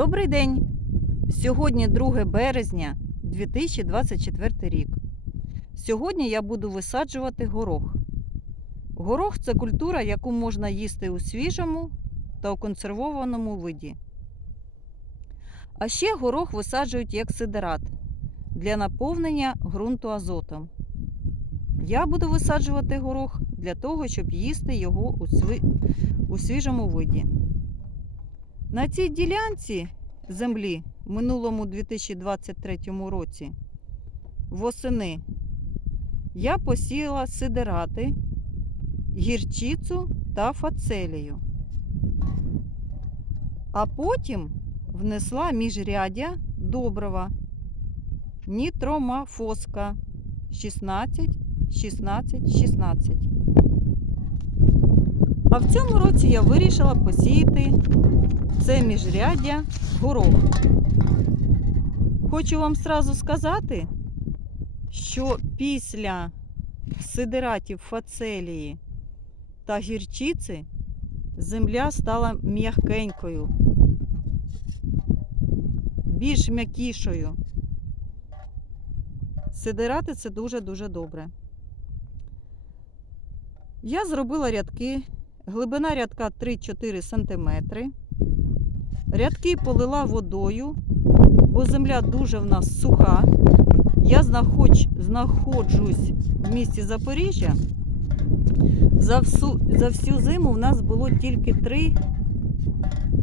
Добрий день! Сьогодні 2 березня 2024 рік. Сьогодні я буду висаджувати горох. Горох це культура, яку можна їсти у свіжому та у консервованому виді. А ще горох висаджують як сидерат для наповнення ґрунту азотом. Я буду висаджувати горох для того, щоб їсти його у, свіжому виді. На цій ділянці землі в минулому 2023 році восени я посіяла сидерати, гірчицю та фацелію. А потім внесла міжряддя добрива нітромафоска 16, 16, 16. А в цьому році я вирішила посіяти це міжряддя горох. Хочу вам сразу сказати, що після сидератів фацелії та гірчиці земля стала м'якенькою, більш м'якішою. Сидерати це дуже-дуже добре. Я зробила рядки, глибина рядка 3-4 см. Рядки полила водою, бо земля дуже в нас суха. Я знаходж, знаходжусь в місті Запоріжжя. За всю, за всю зиму в нас було тільки 3,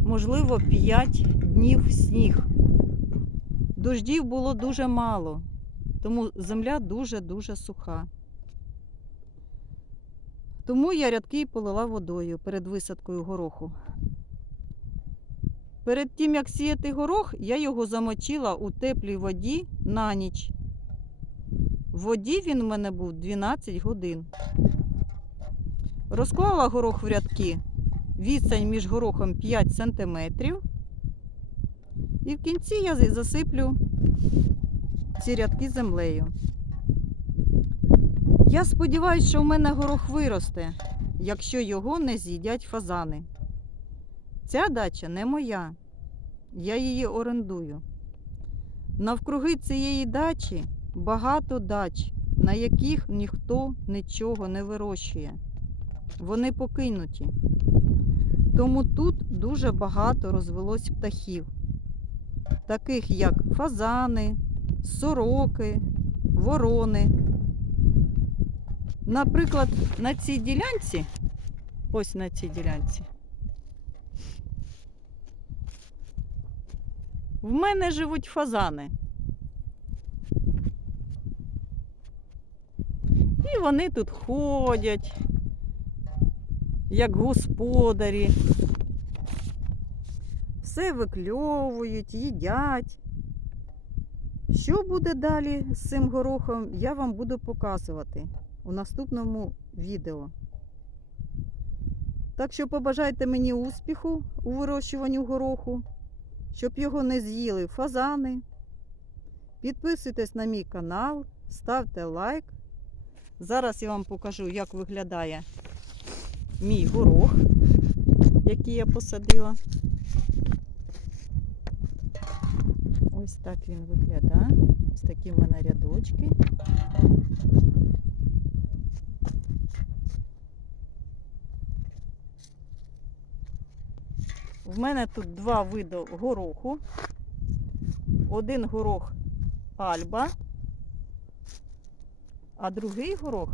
можливо, 5 днів сніг. Дождів було дуже мало, тому земля дуже-дуже суха. Тому я рядки полила водою перед висадкою гороху. Перед тим, як сіяти горох, я його замочила у теплій воді на ніч. В воді він у мене був 12 годин. Розклала горох в рядки, відстань між горохом 5 см. І в кінці я засиплю ці рядки землею. Я сподіваюся, що в мене горох виросте, якщо його не з'їдять фазани. Ця дача не моя. Я її орендую. Навкруги цієї дачі багато дач, на яких ніхто нічого не вирощує. Вони покинуті. Тому тут дуже багато розвелось птахів, таких як фазани, сороки, ворони. Наприклад, на цій ділянці, ось на цій ділянці, в мене живуть фазани. І вони тут ходять, як господарі. Все викльовують, їдять. Що буде далі з цим горохом, я вам буду показувати у наступному відео. Так що побажайте мені успіху у вирощуванні гороху, щоб його не з'їли фазани. Підписуйтесь на мій канал, ставте лайк. Зараз я вам покажу, як виглядає мій горох, який я посадила. Ось так він виглядає. Ось такі в мене рядочки. В мене тут два види гороху. Один горох альба, а другий горох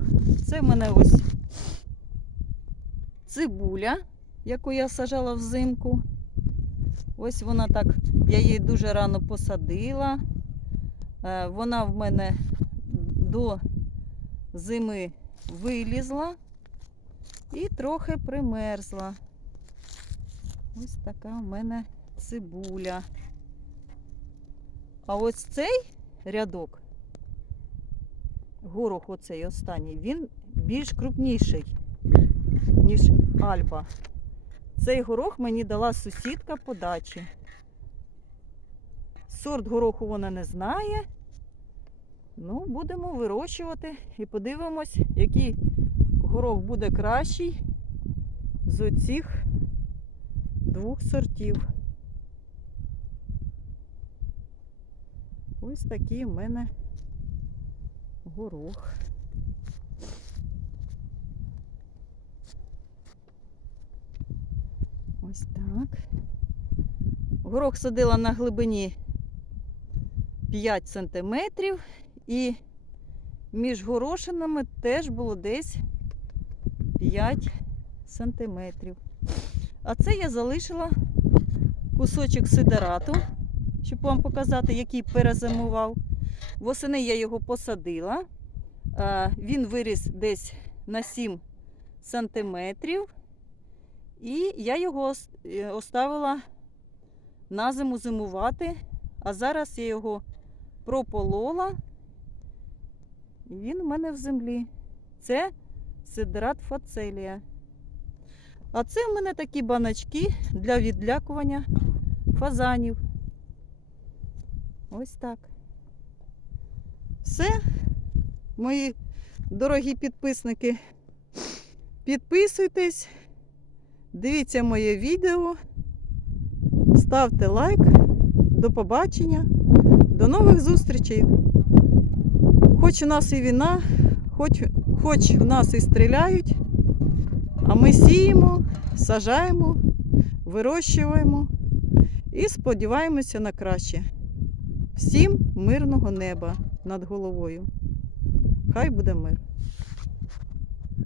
це в мене ось цибуля, яку я сажала взимку. Ось вона так, я її дуже рано посадила. Е, Вона в мене до зими вилізла і трохи примерзла. Ось така в мене цибуля. А ось цей рядок, горох оцей останній, він більш крупніший, ніж альба. Цей горох мені дала сусідка по дачі. Сорт гороху вона не знає. Ну, будемо вирощувати і подивимось, який горох буде кращий з оцих двох сортів. Ось такий у мене горох. Ось так. Горох садила на глибині 5 сантиметрів і між горошинами теж було десь 5 сантиметрів. А це я залишила кусочок сидерату, щоб вам показати, який перезимував. Восени я його посадила. Він виріс десь на 7 сантиметрів. І я його е, оставила на зиму зимувати. А зараз я його прополола. І він у мене в землі. Це сидрат фацелія. А це в мене такі баночки для відлякування фазанів. Ось так. Все, мої дорогі підписники. Підписуйтесь, дивіться моє відео, ставте лайк. До побачення, до нових зустрічей. Хоч у нас і війна, хоч, хоч в нас і стріляють, а ми сіємо, сажаємо, вирощуємо і сподіваємося на краще. Всім мирного неба над головою. Хай буде мир.